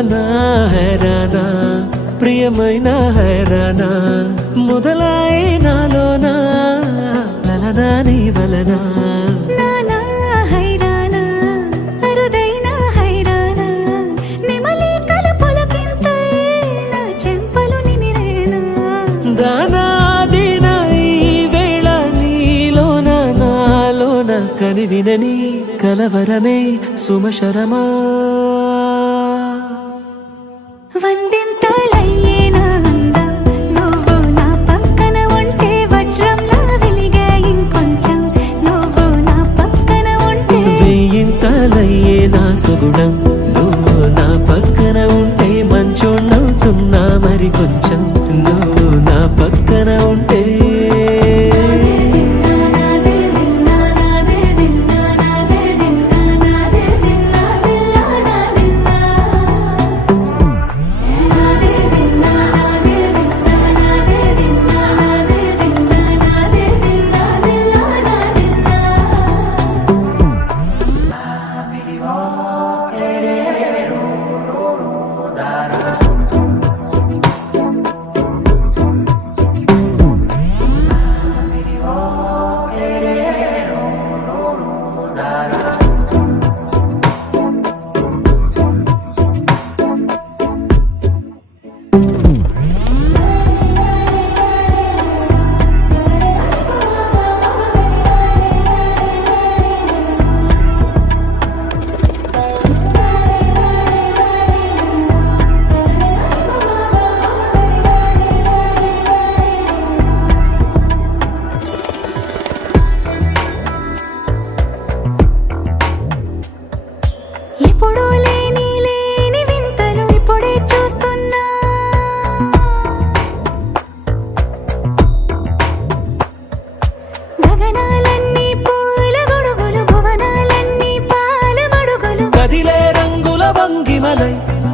హైరానా హైరానా ప్రియమైన హైరానా మొదలాయి నాలోనా లలనా నీ వలనా కనివినని కలవరమే సుమశరమా వందింతలయ్యేనా అందం నువ్వు నా పక్కన ఉంటే వజ్రంలా వెలిగే ఇంకొంచెం నువ్వు నా పక్కన ఉంటే వెయ్యింతలయ్యేనా సుగుణం నువ్వు నా పక్కన ఉంటే మంచోణ్ణవుతున్నా మరి కొంచెం నువ్వు నా పక్కన ఉంటే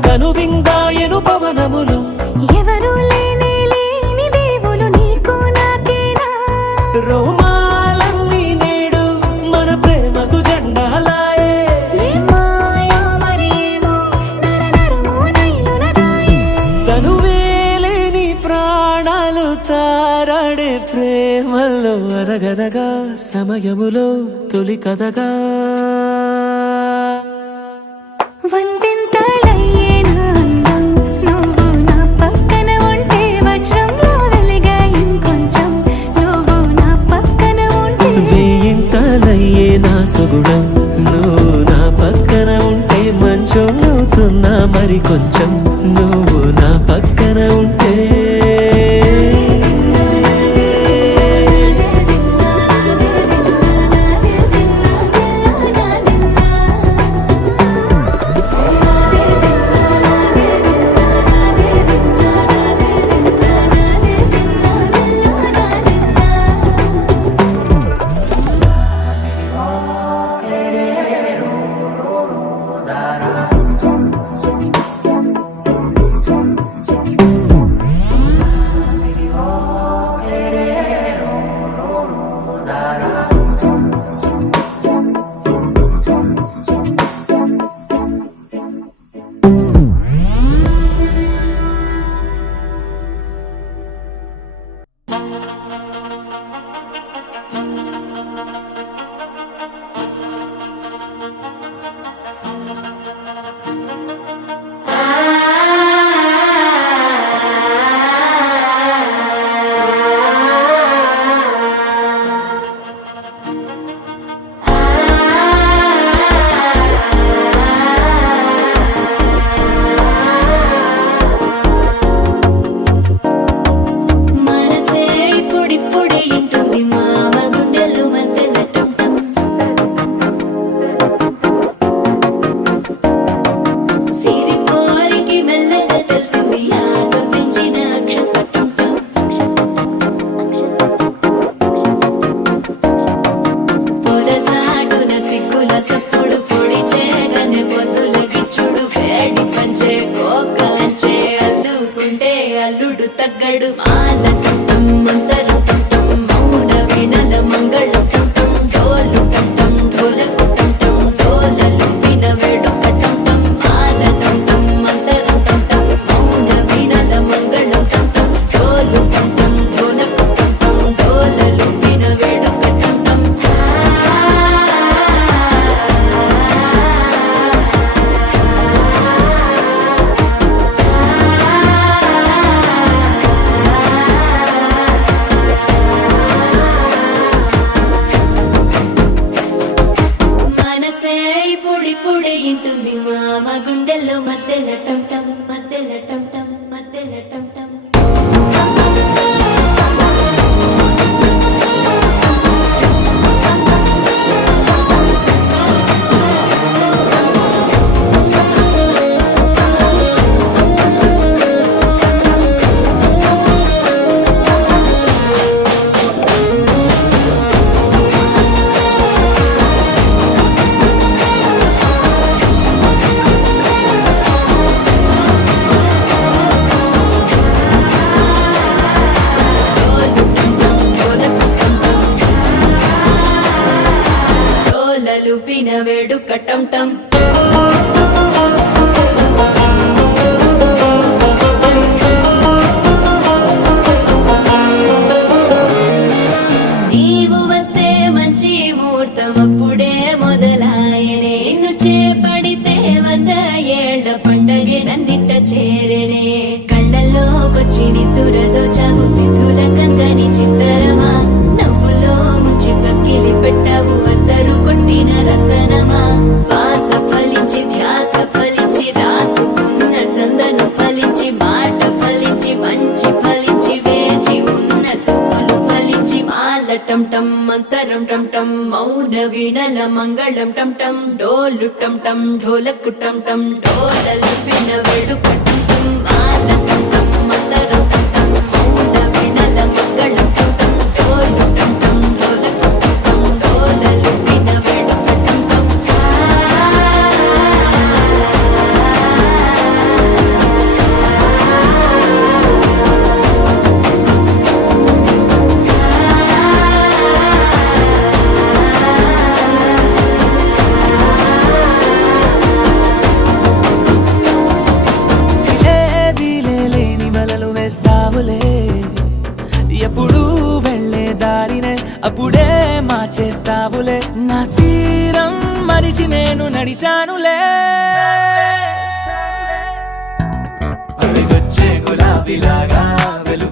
కనువిందాయను పవనములు ఎవరు లేని దేవులు నీకు నాకేనా రోమాలన్నీ నేడు మన ప్రేమకు జెండాలాయే మాయా మరేమో నరనరమో నైలునదాయే తనువేలేని ప్రాణాలు తారాడే ప్రేమల్లో అరగదగా సమయములో తొలి కథగా వందింతలయ్యేనా అందం నువ్వు నా పక్కన ఉంటే వజ్రంలా వెలిగే ఇంకొంచెం నువ్వు నా పక్కన ఉంటే వెయ్యింతలయ్యేనా సుగుణం నువ్వు నా పక్కన ఉంటే మంచోణ్ణవుతున్నా మరి కొంచెం నువ్వు నా పక్కన ఉంటే అల్లుడు తగ్గడు మాల మంతరం మౌన విన టం టం నీవు వస్తే మంచి ముహూర్తం అప్పుడే మొదలాయనే నిన్ను చేపడితే 100 ఏళ్ల పండగే నన్నిట్ట చేరనే కళ్ళల్లోకొచ్చి నిద్దురదోచావు సిద్ధుల కన్గని చిత్తరమా నవ్వులో ముంచి చక్కిలి పెట్టావు అద్దరు కొట్టిన రతనమా శ్వాస ఫలించి ధ్యాస ఫలించి రాసుకున్న చందను ఫలించి మాట ఫలించి మంచి ఫలించి వేచి ఉన్న చూపులు ఫలించి మాల టం టం మంతరం టం టం మౌన వీణల మంగళం టం టం డోలు టం టం ఢోలకు టం టం డోలలు విన వేడుక టం టం మాల టం టం మంతరం టం టం మౌన వీణల మంగళం టం టం డోలు టం టం ఢోలకు టం టం డోలలు విన వేడుక టం టం విలే విలే లేని వలలు వేస్తావులే ఎప్పుడు వెళ్ళే దారినే అప్పుడే మార్చేస్తావులే నా తీరం మరిచి నేను నడిచానులే అవిగొచ్చే గులాబీలాగా వెలు